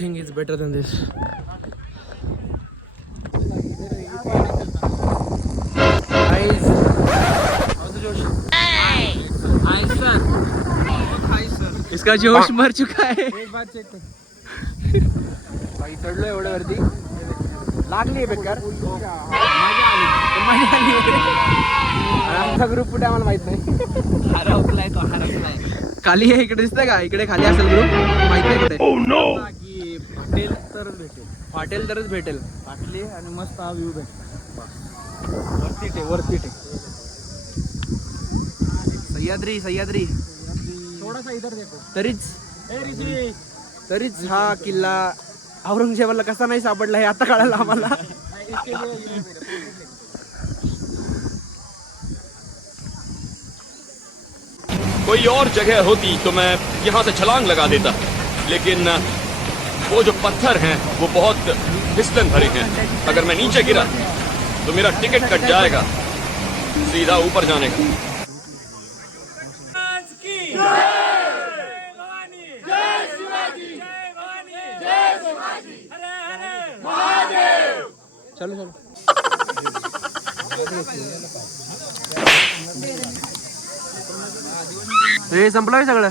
Nothing is better than this इसका जोश मर चुका है। बाई चढलो एवढं वरती लागली बेकार। आमचा ग्रुप कुठे आम्हाला माहीत नाही. हरवलाय तो हरवलाय. खाली आहे इकडे दिसतंय का? इकडे खाली असेल ग्रुप माहीत नाही कुठे. की हॉटेल तरच भेटेल. हॉटेल तरच भेटेल. टाकली आणि मस्त हा व्ह्यू भेटला. वरती टे वरती टे सह्याद्री सह्याद्री. थोडासा इधर देखो. तरीच. ए ऋषी. तरीच हा किल्ला औरंगजेबाला कसा नाही सापडला हे आता कळालं आम्हाला. कोई और जगह होती तो मैं यहाँ से छलांग लगा देता। लेकिन वो जो पत्थर हैं वो बहुत फिसलन भरे हैं। अगर मैं नीचे गिरा तो मेरा टिकट कट जाएगा। सीधा ऊपर जाने का। चलो चलो। हे संपलं सगळं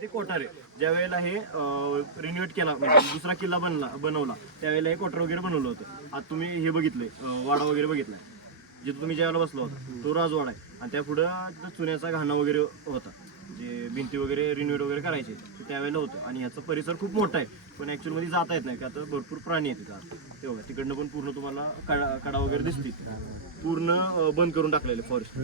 ते कोठार आहे. ज्या वेळेला हे रिन्युएट केला म्हणजे दुसरा किल्ला बनला बनवला त्यावेळेला हे कोठार वगैरे बनवलं होतं. आता तुम्ही हे बघितलंय अं, वाडा वगैरे बघितलाय. जिथं तुम्ही ज्या वेळेला बसलो होता तो राजवाडा आहे. आणि त्या पुढं चुन्याचा घाणा वगैरे होता. जे भिंती वगैरे रिन्यूड वगैरे करायचे ते त्यावेळेला होतं आणि ह्याचा परिसर खूप मोठा आहे पण ॲक्च्युअलमध्ये जाता येत नाही का आता भरपूर प्राणी आहेत तिथं ते बघा तिकडनं पण पूर्ण तुम्हाला कडा कडा वगैरे दिसतील. पूर्ण बंद करून टाकलेले फॉरेस्ट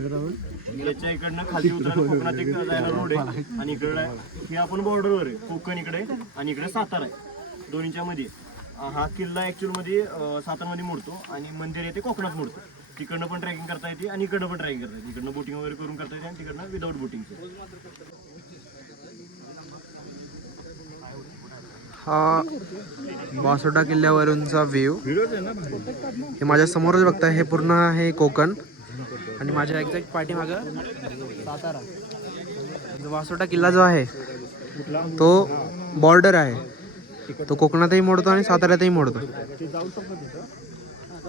याच्या इकडनं खाली उतरायला कोकणात एक जायला रोड आहे. आणि इकडे हे आपण बॉर्डरवर आहे. कोकण इकडे आणि इकडे सातारा आहे. दोन्हीच्या मध्ये. हा किल्ला ऍक्च्युअलमध्ये सातारामध्ये मोडतो आणि मंदिर आहे ते कोकणात मोडतो. तिकडनं पण ट्रॅकिंग करता येते आणि इकडनं पण ट्रॅकिंग करता येते. इकडनं बोटिंग वगैरे करून करता येते आणि तिकडनं विदाऊट बोटिंगचं हा वासोटा किल्ल्यावरूनचा व्ह्यू हे माझ्या समोरच बघताय हे पूर्ण आहे कोकण. आणि माझ्या एक्झॅक्ट पाठीमागं सातारा. म्हणजे जो वासोटा किल्ला जो आहे तो बॉर्डर आहे. तो कोकणातही मोडतो आणि साताऱ्यातही मोडतो.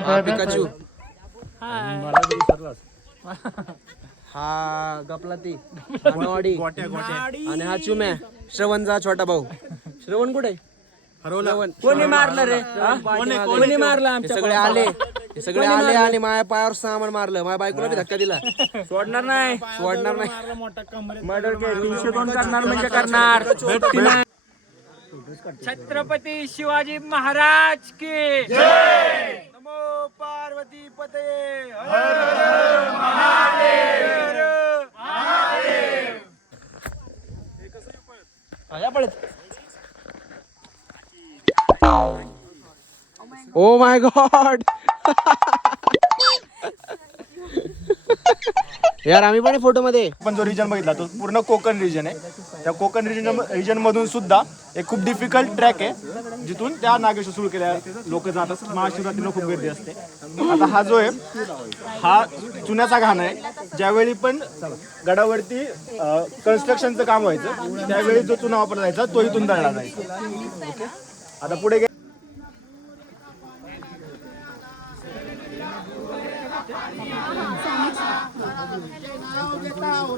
हा, पिकाचू. हा गपला ती मनवाडी आणि हा चुम्या. श्रवणचा छोटा भाऊ. श्रवण कुठे? श्रवण. कोणी मारलं रे? कोणी मारलं आमच्या सगळे आले. हे सगळे आले आणि माझ्या पायावर सामान मारलं. माझ्या बायकोला बी धक्का दिला. सोडणार नाही. सोडणार नाही. मर्डर तीनशे दोन करणार म्हणजे करणार. छत्रपती शिवाजी महाराज की नमो पार्वती पते. Oh my God. यार आम्ही पण फोटो मध्ये पण जो रिजन बघितला तो पूर्ण कोकण रिजन आहे. त्या कोकण रिजन रिजन मधून सुद्धा एक खूप डिफिकल्ट ट्रॅक आहे जिथून त्या नागेश्वर सुरू केल्या लोक जातात. महाशिवरात्रीला खूप गर्दी असते. आता हा जो आहे हा चुन्याचा घाण आहे. ज्यावेळी पण गडावरती कन्स्ट्रक्शनचं काम व्हायचं त्यावेळी जो चुना वापरला जायचा तो इथून दळला जायचा. आता पुढे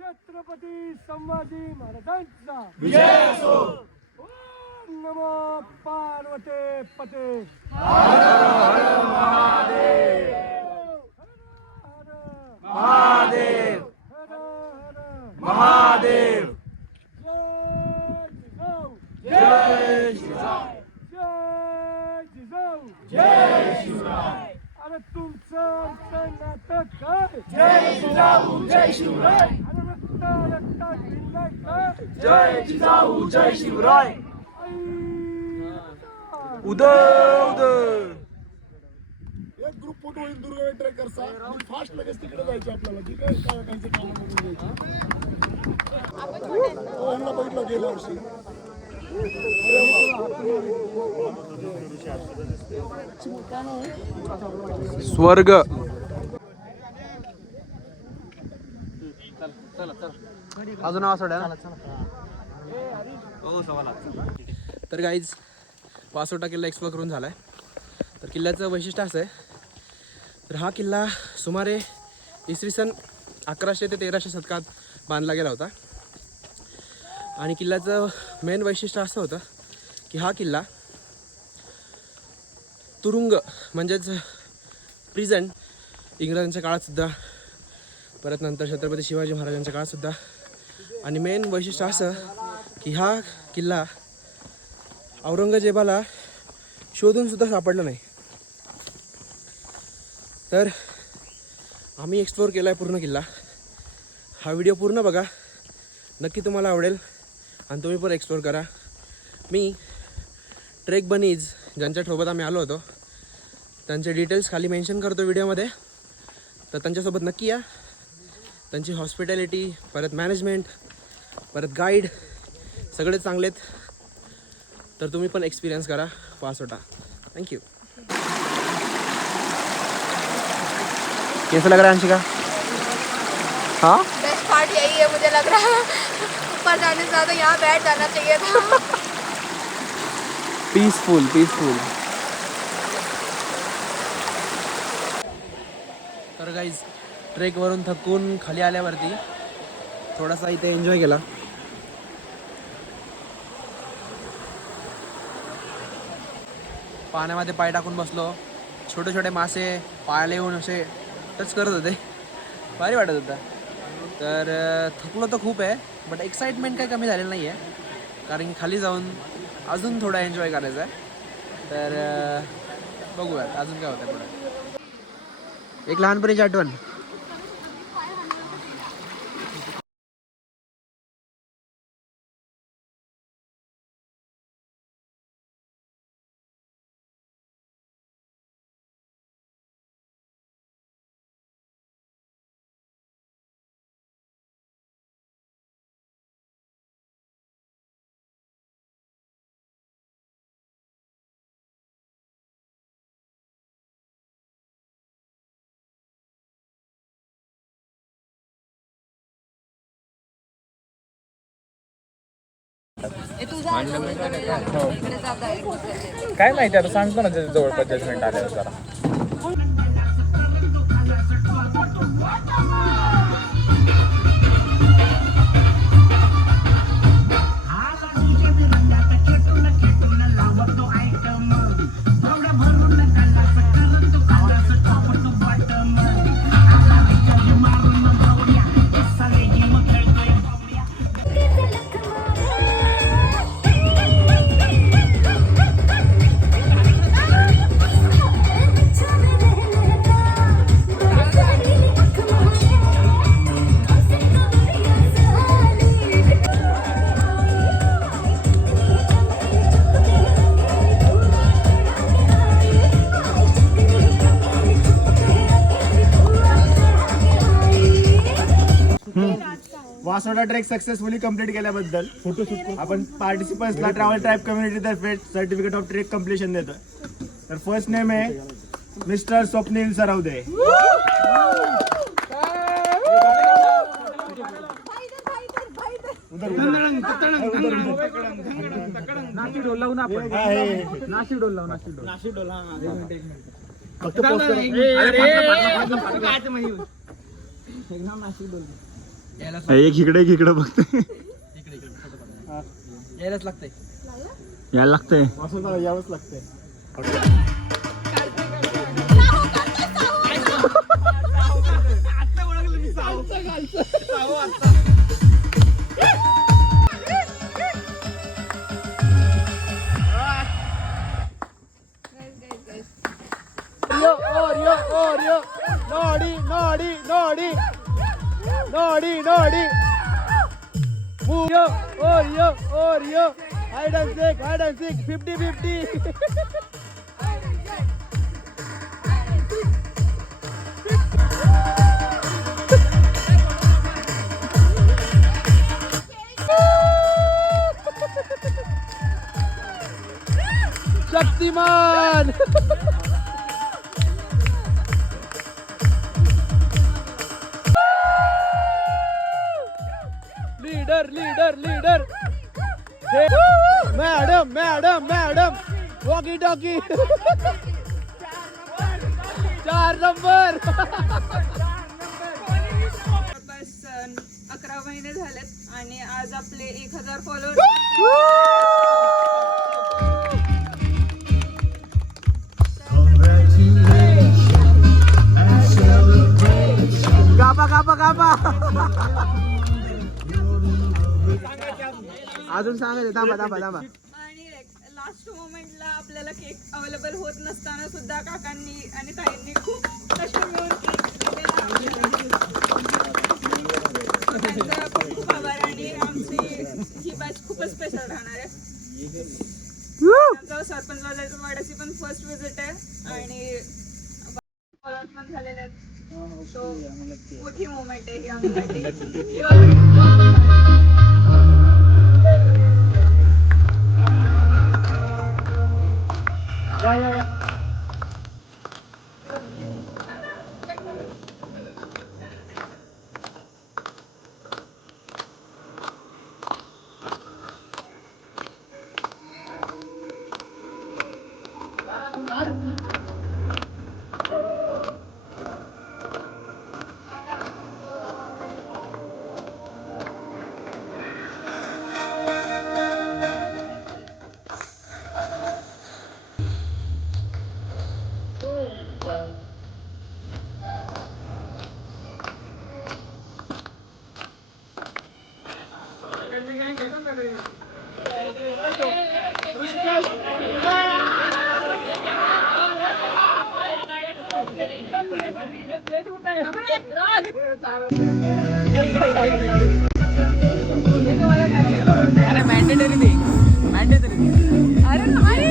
छत्रपती संभाजी महाराजांचा ओम नमो पार्वते पते महादेव महादेव जय जिजाऊ जय जिजाऊ जय शिवराय अरे तुमचं नाटक काय जय जिजाऊ जय शिवराय अरे रक्ता रक्ता जिल्हाय काय जय जिजाऊ जय शिवराय. उदय उदय. एक ग्रुप फोटो होईल दुर्गा ट्रेकरचा आणि फास्ट लगेच तिकडे जायचे आपल्याला. ठीक आहे? काय काहीचे काम करून हो, बघितलं गेल्या वर्षी. स्वर्ग. अजून नाव सोडा तर गाईज पासोटा किल्ला एक्सप्लोर करून झालाय. तर किल्ल्याचं वैशिष्ट्य असं आहे तर हा किल्ला सुमारे इसवी सन अकराशे ते तेराशे शतकात बांधला गेला होता. आणि किल्ल्याचं मेन वैशिष्ट्य असं होतं की हा किल्ला तुरुंग म्हणजेच प्रिझंट इंग्रजांच्या काळातसुद्धा परत नंतर छत्रपती शिवाजी महाराजांच्या काळातसुद्धा आणि मेन वैशिष्ट्य असं की हा किल्ला औरंगजेबाला शोधूनसुद्धा सापडला नाही. तर आम्ही एक्सप्लोअर केला आहे पूर्ण किल्ला. हा व्हिडिओ पूर्ण बघा. नक्की तुम्हाला आवडेल आणि तुम्ही पण एक्सप्लोअर करा. मी ट्रेक बनीज ज्यांच्यासोबत आम्ही आलो होतो त्यांचे डिटेल्स खाली मेन्शन करतो व्हिडिओमध्ये तर त्यांच्यासोबत नक्की या. त्यांची हॉस्पिटॅलिटी परत मॅनेजमेंट परत गाईड सगळे चांगलेत तर तुम्ही पण एक्सपिरियन्स करा. पासोटा थँक्यू कैसा लग रहा है अंशिका? हाँ? बेस्ट पार्ट यही है मुझे लग रहा है। ऊपर जाने से ज़्यादा यहाँ बैठ जाना चाहिए था। पीसफुल पीसफुल तर गाईज ट्रेकवरून थकून खाली आल्यावरती थोडासा इथे एन्जॉय केला. पाण्यामध्ये पाय टाकून बसलो. छोटे छोटे मासे पायाला येऊन असे टच करत होते. भारी वाटत होता. तर थकलो तर खूप आहे बट एक्साइटमेंट काही कमी झालेलं नाही आहे कारण की खाली जाऊन अजून थोडा एन्जॉय करायचा आहे तर बघूयात अजून काय होतं पुढे. एक लहानपणीची आठवण. काय माहिती आता सांगतो ना त्याच्या जवळपास जजमेंट आल्यावर जरा. पासवर्ड ट्रेक सक्सेसफुली कंप्लीट केल्याबद्दल फोटोशूट आपण पार्टिसिपंट्सला ट्रॅव्हल ट्राईब कम्युनिटी तर्फे सर्टिफिकेट ऑफ ट्रेक कम्प्लिशन देतो तर फर्स्ट नेम आहे मिस्टर स्वप्नील सरावदे नाशिक डोल लावून आपण नाशिक डोल नाशिक डोल नाशिक डोल फक्त post करा. एक इकडे एक इकडे बघते यायलाच लागतंय. यायला लागतंय. यावंच लागतंय. नॉडी नॉडी नॉडी. ನೋಡಿ ನೋಡಿ Oreo Oreo hide and seek hide and seek fifty fifty Shaktimaan leader madam madam madam walkie talkie चार नंबर अकरा महिने झालेत आणि आज आपले एक हजार फॉलोअर्स गापा गापा गापा अजून सांगायचं थांबा थांबा थांबा. आणि लास्ट मोमेंटला आपल्याला केक अवेलेबल होत नसताना सुद्धा काकांनी आणि ताईंनी खूप कष्ट मिळून केक दिलेला त्यांचा खूप खूप आभार आणि आमची ही बॅच खूपच स्पेशल राहणार आहे. आमचं सरपंच वाजायचं वाड्याची पण फर्स्ट विजिट आहे आणि पण झालेले आहेत तो मोठी मोमेंट आहे ही आमच्यासाठी. 来来来 अरे मॅन्डेटरी दे मॅन्डेटरी अरे अरे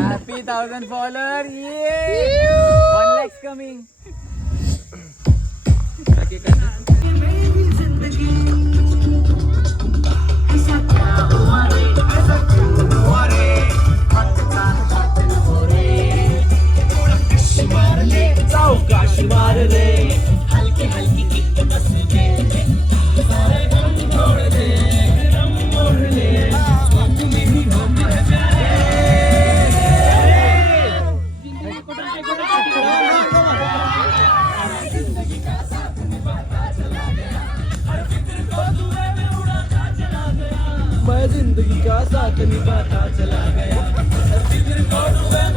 हॅपी थाउजंड फॉलोअर ये वन लॅक्स कमिंग मैं जिंदगी का साथ निभाता चला गया